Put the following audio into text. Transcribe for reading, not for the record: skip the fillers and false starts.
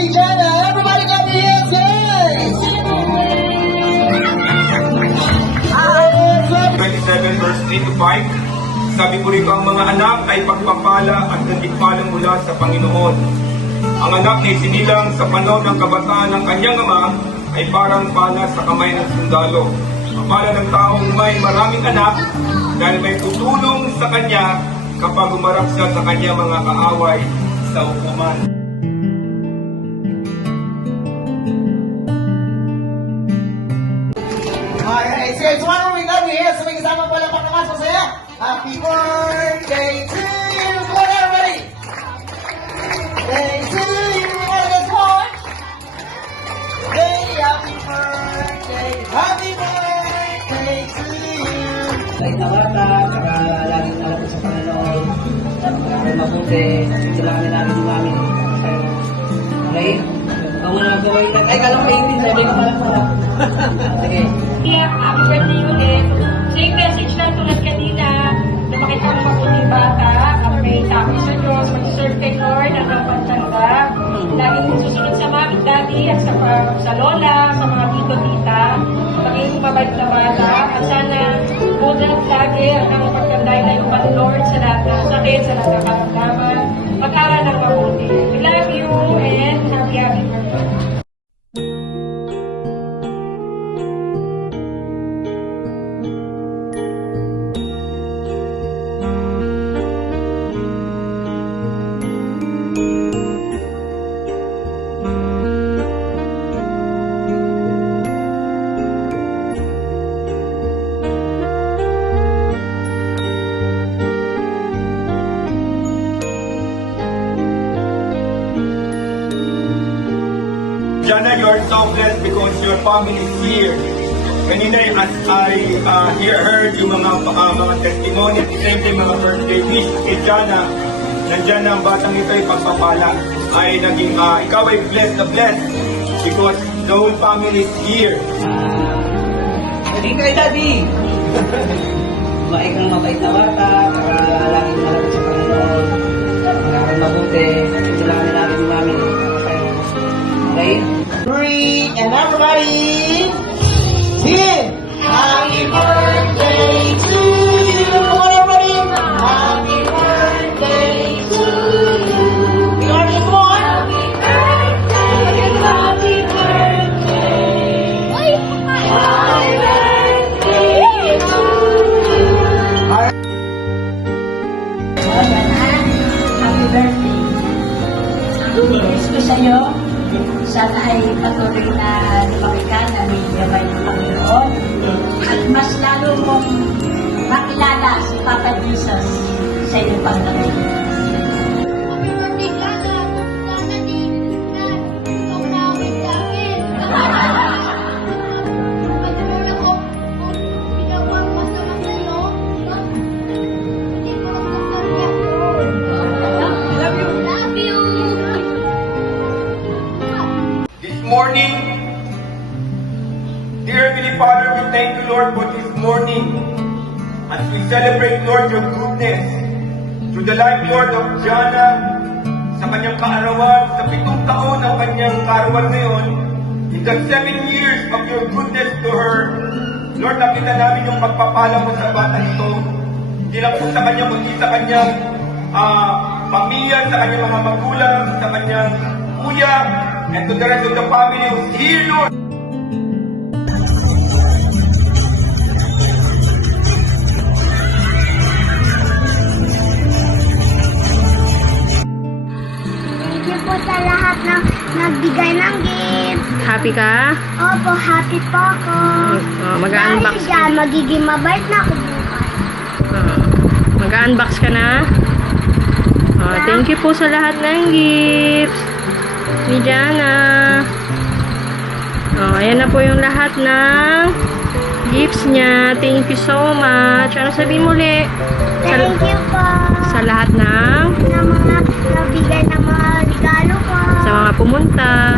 si Jana. Everybody clap your hands, guys! 27 verse 3 to 5. Sabi po rito, ang mga anak ay pagpapala at gantimpala mula sa Panginoon. Ang anak na isinilang sa panahon ng kabataan ng kanyang ama ay parang pala sa kamay ng sundalo. Ang pala ng taong may maraming anak dahil may tutulong sa kanya kapag umarap siya sa kanya mga kaaway sa hukuman. Alright, so guys, one more we love you here. So may kasama pala pa naman sa saya. Happy birthday to you! Come on, everybody! Day to you! All of us one! Day, happy birthday! Happy birthday to you! Kahit na bata, para laging alam sa Panginoon, para mabuti, kailangan namin namin sa'yo. Okay? Ang mga gawin na, ay, kalang paintin, sabi ko pala. Sige. Kaya happy birthday ulit. Same message lang tulad kanina na makita mo mabuting bata, may sabi sa Diyos, mag-serve kay Lord hanggang pagtanda. Laging susunod sa mami, daddy, at sa lola, sa mga tito-tita. Maging mabait na bata. At sana good lagi hanggang pagtanda na yung Lord sa lahat ng sakit, sa lahat ng karamdaman. Mag-aral ng mabuti. We love you and happy birthday. Jana, you are so blessed because your family is here. Kanina, as I heard yung mga testimony at the same time mga birthday wish kay Jana, nandiyan na ang batang ito ay pagpapala. Ay naging, ikaw ay blessed na blessed because the whole family is here. Hindi kay Daddy! Mabait na bata, para laging alam sa Panginoon, para mabuti, kailangan namin namin sa'yo. Okay? 3, and everybody, sing! Happy birthday to you! Come on, everybody! Happy birthday to you! You want me to go on? Happy birthday to you. Happy birthday. Wish ko sa'yo, sana ay patuloy na lumaki ka na may gabay ng Panginoon at mas lalo mong makilala si Papa Jesus sa iyong paglaki. Happy birthday, Gana! Sana di na ikaw na awit namin. Pag-alala ko, kung ginawa ko masama sa'yo, hindi ko ang nagkakaya. Love you! Love you! This morning, dear Heavenly Father, we thank you, Lord, for this morning. As we celebrate, Lord, your goodness through the life, Lord, of Jana, sa kanyang kaarawan, sa 7 taon ng kanyang kaarawan ngayon, in the 7 years of your goodness to her, Lord, nakita namin yung pagpapala mo sa bata nito. Hindi lang po sa kanya, kundi sa kanyang pamilya, sa kanyang mga magulang, sa kanyang kuya, and to the rest of the family who's here, Lord. Thank you po sa lahat ng nagbigay ng gift. Happy ka? Opo, happy po ako. Mag-unbox Dahil dyan, magiging mabait na ako bukas. Mag-unbox ka na? Thank you po sa lahat ng gifts ni Jana. Ayan na po yung lahat ng gifts niya. Thank you so much. Ano sabihin mo ulit? Thank you po. Sa lahat ng Ng mga nabigay ng mga regalo ko. sa mga pumunta.